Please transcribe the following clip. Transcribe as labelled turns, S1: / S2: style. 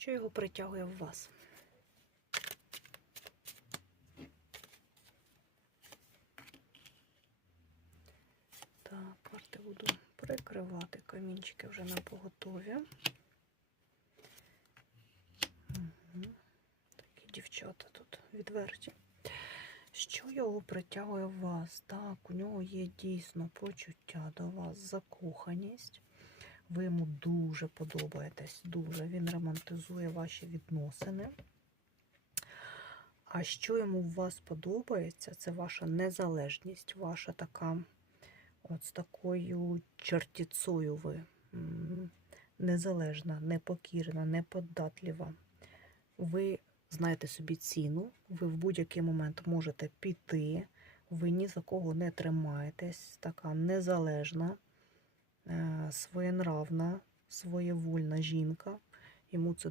S1: Що його притягує в вас? Так, карти буду прикривати камінчики вже на поготові. Такі дівчата тут відверті. Що його притягує в вас? Так, у нього є дійсно почуття до вас, закоханість. Ви йому дуже подобаєтесь, дуже. Він романтизує ваші відносини. А що йому в вас подобається, це ваша незалежність, ваша така, от з такою чертіцою ви. Незалежна, непокірна, неподатлива. Ви знаєте собі ціну, ви в будь-який момент можете піти, ви ні за кого не тримаєтесь, така незалежна, своєнравна, своєвольна жінка. Йому це